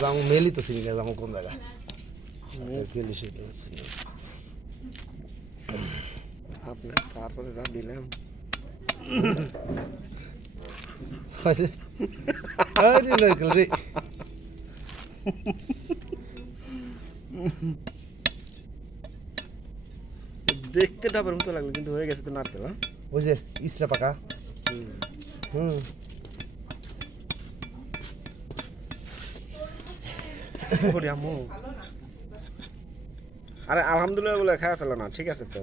যাব মেলি তো চিনি না যাব কোন জায়গা গেলি সেটা চিনি না। আপনি তারপরে যা দিলাম আরে আরে নারকেল রে দেখতে ডাবের মতো লাগল কিন্তু হয়ে গেছে তো নারকেল হ্যাঁ ওই যে ইসরা পাকা হুম করি আম্মু আরে আলহামদুলিল্লাহ বলে খাওয়া ফেলো না ঠিক আছে তো।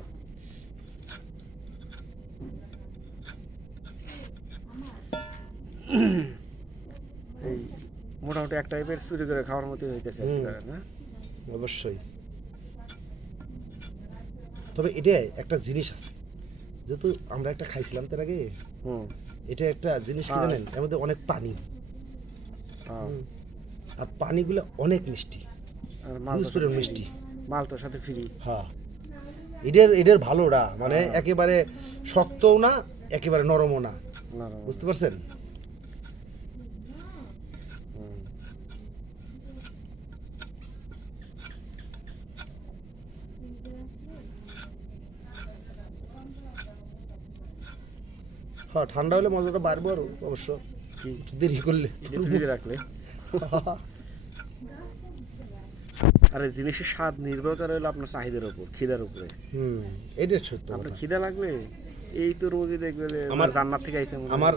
এই মোটামুটি এক টাইপের চুরি করে খাওয়ার মতো হইতেছে না? অবশ্যই। তবে এটা একটা জিনিস আছে। যেহেতু আমরা একটা খাইছিলাম তার আগে হুম। এটা একটা জিনিস কি। জানেন? এর মধ্যে অনেক পানি। হ্যাঁ। আর পানিগুলো অনেক মিষ্টি। মিষ্টি। মালটার সাথে ফ্রি। হ্যাঁ। এদের এদের ভালোটা মানে হ্যাঁ। একেবারে শক্তও না একেবারে নরমও না। বুঝতে পারছেন? হ্যাঁ ঠান্ডা হলে মজাটা বাড়বো আরও অবশ্য। দেরি করলে। রাখলে। আর এই জিনিসের স্বাদ নির্ভর করে হলো আপনার চাহিদার উপর খিদার উপরে হুম এটাই সত্য আপনার। খিদা লাগলে এই তো রোজই দেখবে যে আমার- আমার থেকে আইছে আমার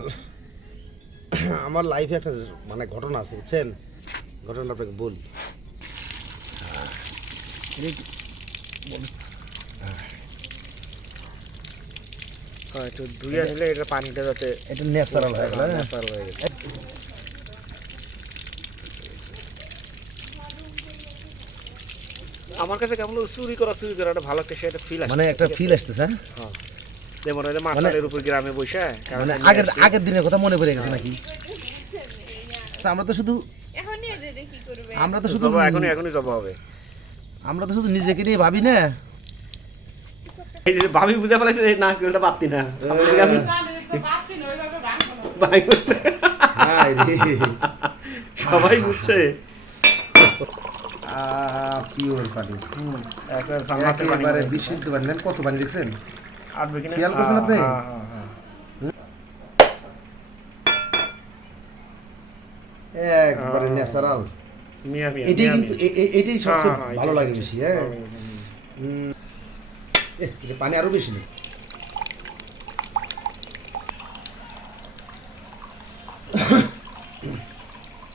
আমার লাইফে একটা মানে ঘটনা আছে বুঝছেন ঘটনাটা আপনাকে বল একটু ধুইয়া নিলে এটা পানিটা যাতে এটা ন্যাচারাল হয়ে গেল হ্যাঁ? ন্যাচারাল হয়ে গেছে। আমার কাছে কেমন চুরি করা চুরি করা একটা ভালো একটা ফিল মানে একটা ফিল আসতেছে হ্যাঁ? হ্যাঁ। যেমন ওই যে উপর গ্রামে বসে মানে আগের আগের দিনের কথা মনে পড়ে গেছে নাকি? আমরা তো শুধু আমরা তো শুধু এখনই এখনই জবা হবে। আমরা তো শুধু নিজেকে নিয়ে ভাবি না। এই যে ভাবি বুঝে ফেলেছে না আমি ভাই বলে, হায় রে। সবাই বুঝছে। Pure পানি। একেবারে বিশুদ্ধ পানি দেন কত পানি দেখছেন খেয়াল করছেন আপনি? হ্যাঁ, হ্যাঁ, হ্যাঁ। একবারে ন্যাচারাল এটাই কিন্তু এটাই সবচেয়ে হ্যাঁ, হ্যাঁ, ভালো লাগে বেশি হ্যাঁ পানি আরও বেশি নেই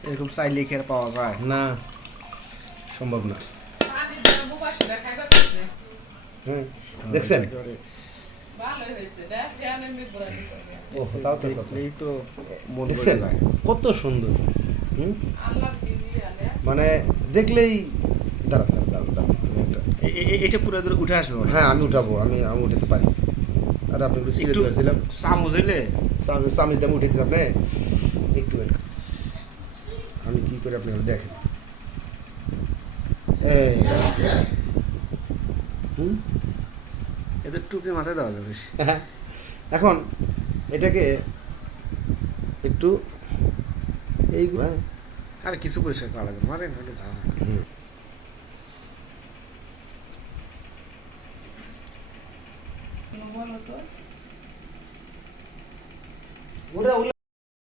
এরকম চাইলে পাওয়া যায় না সম্ভব না দেখছেন? কত সুন্দর। মানে দেখলেই দাঁড়ান দাঁড়ান দাঁড়ান এটা পুরো ধরে উঠে আসবে হয়। আমি উঠাবো আমি আমি উঠাতে পারি। আর আপনি একটু সিগারেট দিয়েছিলাম চামচ হইলে সামিজ দাম উঠে আপনি? একটু wait আমি কি করে আপনি দেখেন এই এদের টুপি মাথায় দেওয়া যাবে এখন এটাকে একটু এই হ্যাঁ আরে কিছু পরিষ্কার করা লাগবে মারে না ধারণা। ওরা